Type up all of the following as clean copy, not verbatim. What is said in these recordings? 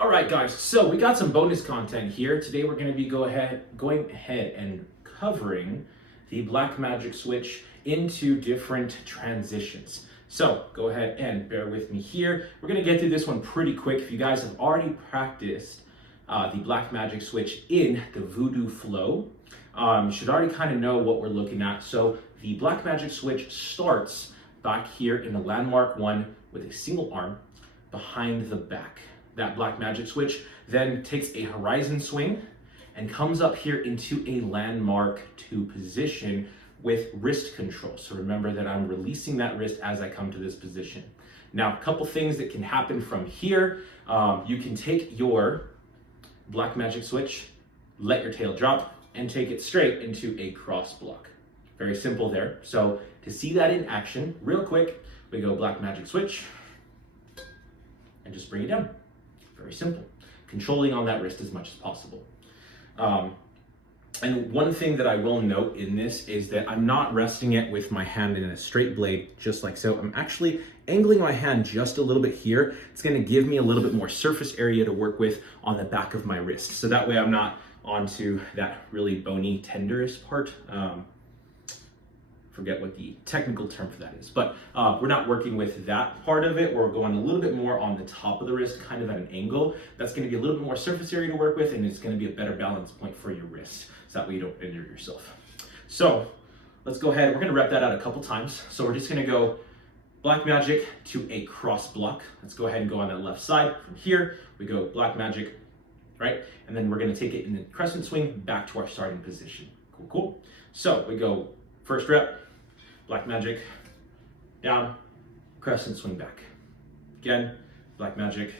All right, guys, so we got some bonus content here. Today we're going to be going ahead and covering the black magic switch into different transitions. So go ahead and bear with me here. We're going to get through this one pretty quick. If you guys have already practiced the black magic switch in the voodoo flow, you should already kind of know what we're looking at. So the black magic switch starts back here in the landmark 1 with a single arm behind the back. That black magic switch then takes a horizon swing and comes up here into a landmark 2 position with wrist control. So remember that I'm releasing that wrist as I come to this position. Now, a couple things that can happen from here. You can take your black magic switch, let your tail drop, and take it straight into a cross block. Very simple there. So to see that in action, real quick, we go black magic switch and just bring it down. Very simple. Controlling on that wrist as much as possible. And one thing that I will note in this is that I'm not resting it with my hand in a straight blade, just like so. I'm actually angling my hand just a little bit here. It's going to give me a little bit more surface area to work with on the back of my wrist. So that way I'm not onto that really bony, tenderous part. Forget what the technical term for that is, but we're not working with that part of it. We're going a little bit more on the top of the wrist, kind of at an angle. That's going to be a little bit more surface area to work with, and it's going to be a better balance point for your wrist, so that way you don't injure yourself. So let's go ahead. We're going to rep that out a couple times. So we're just going to go black magic to a cross block. Let's go ahead and go on that left side. From here, we go black magic, right? And then we're going to take it in the crescent swing back to our starting position. Cool, cool. So we go first rep, black magic, down, crescent swing back. Again, black magic,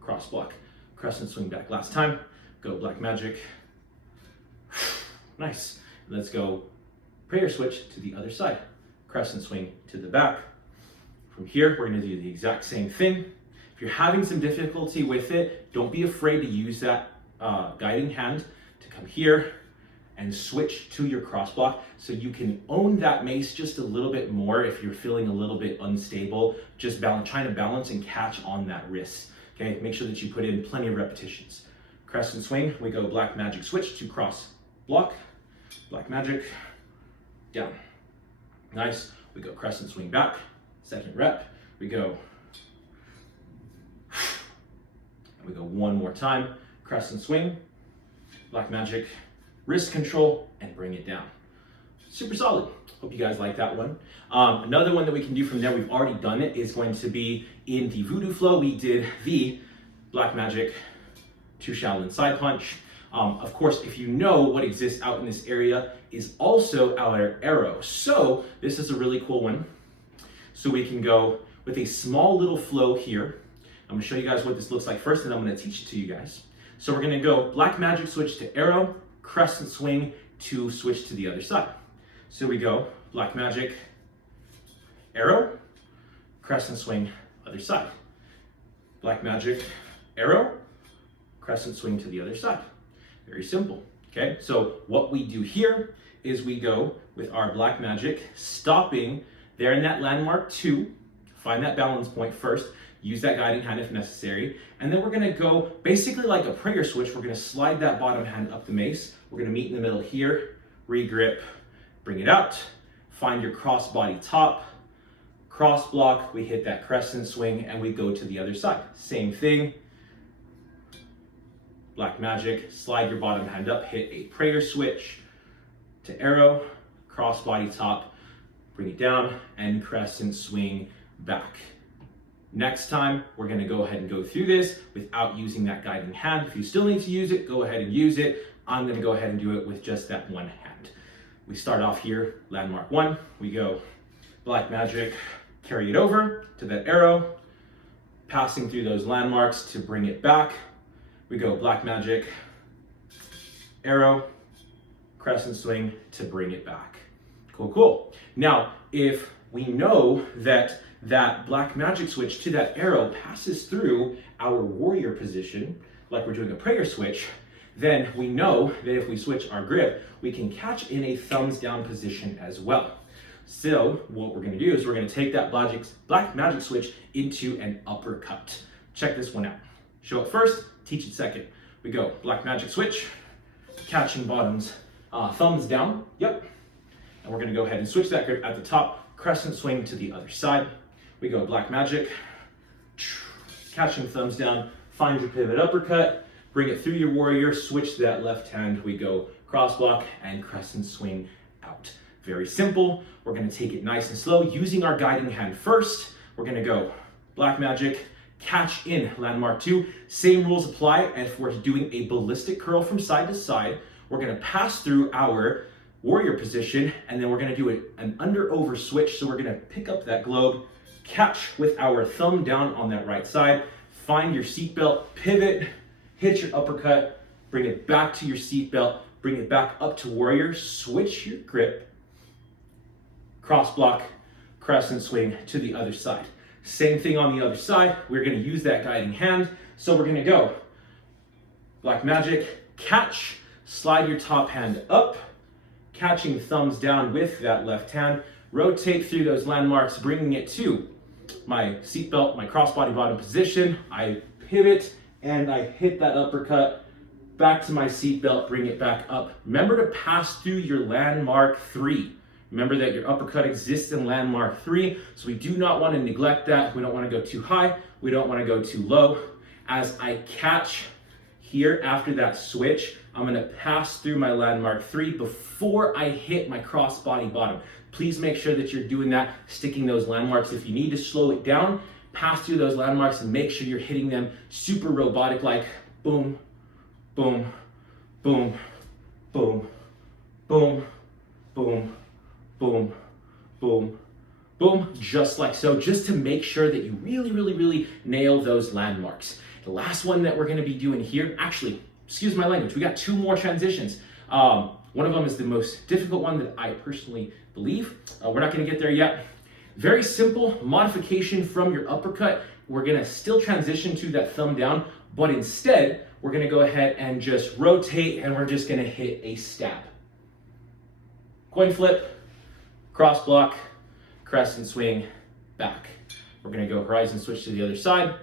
cross block, crescent swing back. Last time, go black magic. Nice. Let's go prayer switch to the other side. Crescent swing to the back. From here, we're gonna do the exact same thing. If you're having some difficulty with it, don't be afraid to use that guiding hand to come here and switch to your cross block so you can own that mace just a little bit more if you're feeling a little bit unstable, just trying to balance and catch on that wrist. Okay, make sure that you put in plenty of repetitions. Crescent swing, we go black magic switch to cross block, black magic, down. Nice, we go crescent swing back, second rep, we go, and we go one more time, crescent swing, black magic, wrist control, and bring it down. Super solid. Hope you guys like that one. Another one that we can do from there, we've already done it, is going to be in the voodoo flow. We did the black magic to Shaolin side punch. Of course, if you know what exists out in this area is also our arrow. So this is a really cool one. So we can go with a small little flow here. I'm gonna show you guys what this looks like first, and I'm gonna teach it to you guys. So we're gonna go black magic switch to arrow, crescent swing to switch to the other side. So we go black magic, arrow, crescent swing, other side. Black magic, arrow, crescent swing to the other side. Very simple, okay? So what we do here is we go with our black magic, stopping there in that landmark 2, find that balance point first, use that guiding hand if necessary, and then we're gonna go basically like a prayer switch. We're gonna slide that bottom hand up the mace. We're gonna meet in the middle here, regrip, bring it out, find your cross body top, cross block, we hit that crescent swing, and we go to the other side. Same thing, black magic, slide your bottom hand up, hit a prayer switch to arrow, cross body top, bring it down, and crescent swing back. Next time, we're gonna go ahead and go through this without using that guiding hand. If you still need to use it, go ahead and use it. I'm gonna go ahead and do it with just that one hand. We start off here, landmark 1. We go black magic, carry it over to that arrow, passing through those landmarks to bring it back. We go black magic, arrow, crescent swing to bring it back. Cool, cool. Now, if we know that that black magic switch to that arrow passes through our warrior position, like we're doing a prayer switch, then we know that if we switch our grip, we can catch in a thumbs down position as well. So what we're gonna do is we're gonna take that black magic switch into an uppercut. Check this one out. Show it first, teach it second. We go black magic switch, catching bottoms, thumbs down, yep. And we're gonna go ahead and switch that grip at the top, crescent swing to the other side. We go black magic, catching thumbs down, find your pivot uppercut, bring it through your warrior, switch to that left hand. We go cross block and crescent swing out. Very simple. We're gonna take it nice and slow using our guiding hand first. We're gonna go black magic, catch in landmark 2. Same rules apply if we're doing a ballistic curl from side to side. We're gonna pass through our warrior position, and then we're gonna do an under over switch. So we're gonna pick up that globe, catch with our thumb down on that right side, find your seatbelt, pivot, hit your uppercut, bring it back to your seatbelt, bring it back up to warrior, switch your grip, cross block, crescent swing to the other side. Same thing on the other side. We're gonna use that guiding hand. So we're gonna go black magic, catch, slide your top hand up, catching thumbs down with that left hand, rotate through those landmarks, bringing it to my seatbelt, my crossbody bottom position. I pivot and I hit that uppercut, back to my seatbelt, bring it back up. Remember to pass through your landmark 3. Remember that your uppercut exists in landmark 3, so we do not want to neglect that. We don't want to go too high, we don't want to go too low. As I catch here after that switch, I'm going to pass through my landmark 3 before I hit my crossbody bottom. Please make sure that you're doing that, sticking those landmarks. If you need to slow it down, pass through those landmarks and make sure you're hitting them super robotic, like boom, boom, boom, boom, boom, boom, boom, boom, boom, just like so, just to make sure that you really nail those landmarks. The last one that we're gonna be doing here, actually, excuse my language, we got 2 more transitions. One of them is the most difficult one that I personally believe. We're not gonna get there yet. Very simple modification from your uppercut. We're gonna still transition to that thumb down, but instead, we're gonna go ahead and just rotate and we're just gonna hit a stab. Coin flip, cross block, crescent swing, back. We're gonna go horizon switch to the other side.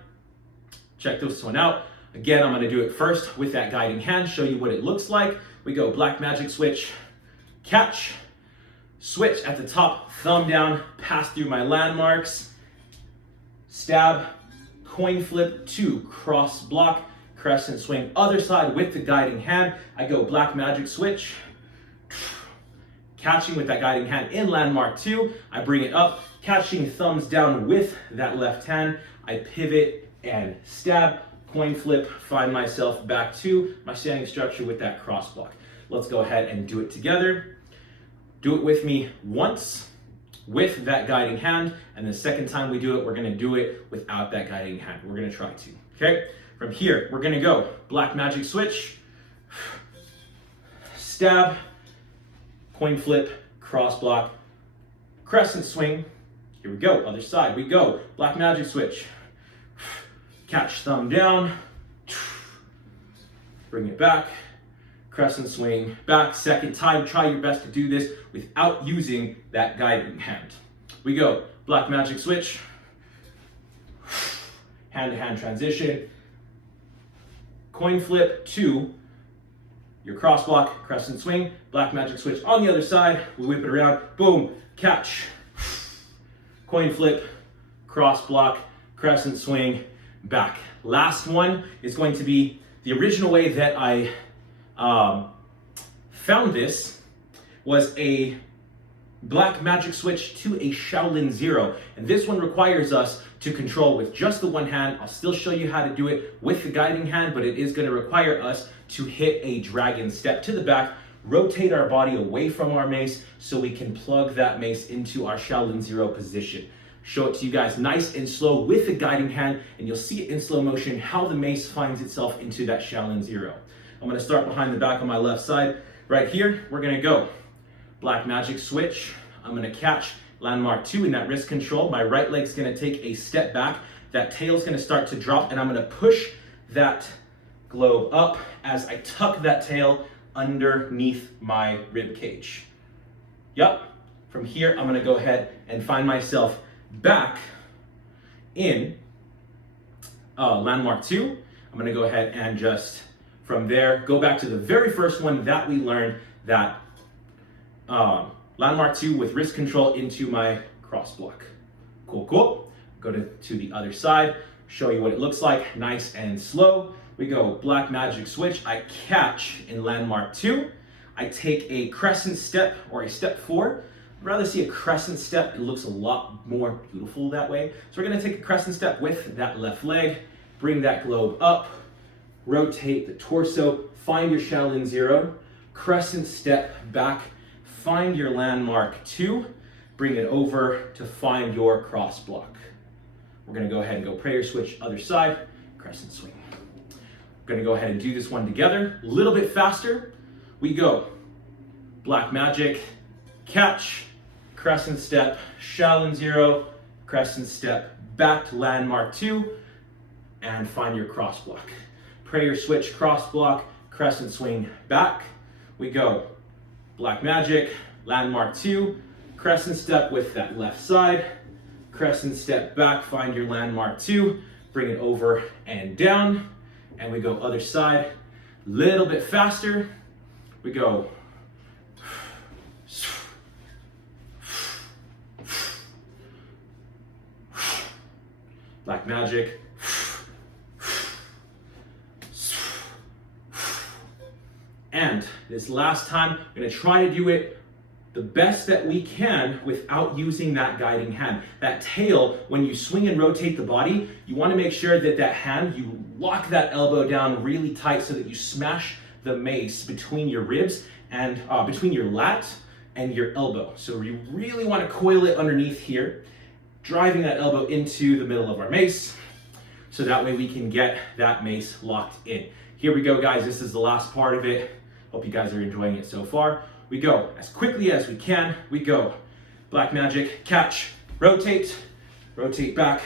Check this one out. Again, I'm gonna do it first with that guiding hand, show you what it looks like. We go black magic switch, catch, switch at the top, thumb down, pass through my landmarks, stab, coin flip, 2, cross block, crescent swing, other side with the guiding hand. I go black magic switch, catching with that guiding hand in landmark 2. I bring it up, catching thumbs down with that left hand. I pivot and stab, coin flip, find myself back to my standing structure with that cross block. Let's go ahead and do it together. Do it with me once with that guiding hand, and the second time we do it, we're gonna do it without that guiding hand. We're gonna try to, okay? From here, we're gonna go black magic switch, stab, coin flip, cross block, crescent swing. Here we go, other side, we go. Black magic switch, catch thumb down, bring it back, crescent swing, back, second time. Try your best to do this without using that guiding hand. We go, black magic switch, hand-to-hand transition, coin flip, 2, your cross block, crescent swing, black magic switch on the other side, we whip it around, boom, catch, coin flip, cross block, crescent swing, back. Last one is going to be the original way that I found this was a black magic switch to a Shaolin Zero. And this one requires us to control with just the one hand. I'll still show you how to do it with the guiding hand, but it is going to require us to hit a dragon step to the back, rotate our body away from our mace so we can plug that mace into our Shaolin Zero position. Show it to you guys nice and slow with the guiding hand, and you'll see it in slow motion how the mace finds itself into that Shaolin Zero. I'm going to start behind the back on my left side. Right here, we're going to go black magic switch. I'm going to catch landmark 2 in that wrist control. My right leg's going to take a step back. That tail's going to start to drop, and I'm going to push that globe up as I tuck that tail underneath my rib cage. Yep. From here, I'm going to go ahead and find myself back in landmark 2. I'm gonna go ahead and just, from there, go back to the very first one that we learned, that landmark 2 with wrist control into my cross block. Cool, cool. Go to the other side, show you what it looks like, nice and slow. We go black magic switch, I catch in landmark 2. I take a crescent step or a step 4. I'd rather see a crescent step, it looks a lot more beautiful that way. So we're gonna take a crescent step with that left leg, bring that globe up, rotate the torso, find your Shaolin 0, crescent step back, find your landmark 2, bring it over to find your cross block. We're gonna go ahead and go prayer switch, other side, crescent swing. We're gonna go ahead and do this one together, a little bit faster. We go black magic, catch, crescent step, Shaolin 0, crescent step, back to landmark 2, and find your cross block. Prayer switch, cross block, crescent swing, back. We go black magic, landmark 2, crescent step with that left side, crescent step back, find your landmark 2, bring it over and down, and we go other side, little bit faster. We go black magic, and this last time, I'm gonna try to do it the best that we can without using that guiding hand. That tail, when you swing and rotate the body, you wanna make sure that that hand, you lock that elbow down really tight so that you smash the mace between your ribs and between your lat and your elbow. So you really wanna coil it underneath here, driving that elbow into the middle of our mace, so that way we can get that mace locked in. Here we go, guys, this is the last part of it. Hope you guys are enjoying it so far. We go as quickly as we can. We go black magic, catch, rotate, rotate back,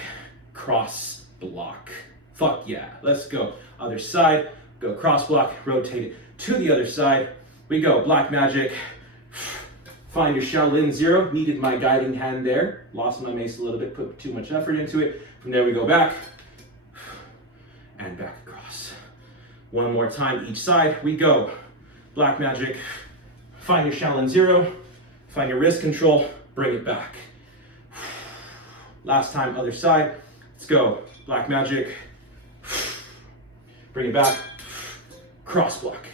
cross block. Fuck yeah, let's go. Other side, go cross block, rotate it to the other side. We go black magic, find your Shaolin 0. Needed my guiding hand there. Lost my mace a little bit, put too much effort into it. From there we go back and back across. One more time each side. We go black magic, find your Shaolin 0, find your wrist control, bring it back. Last time, other side. Let's go. Black magic, bring it back, cross block.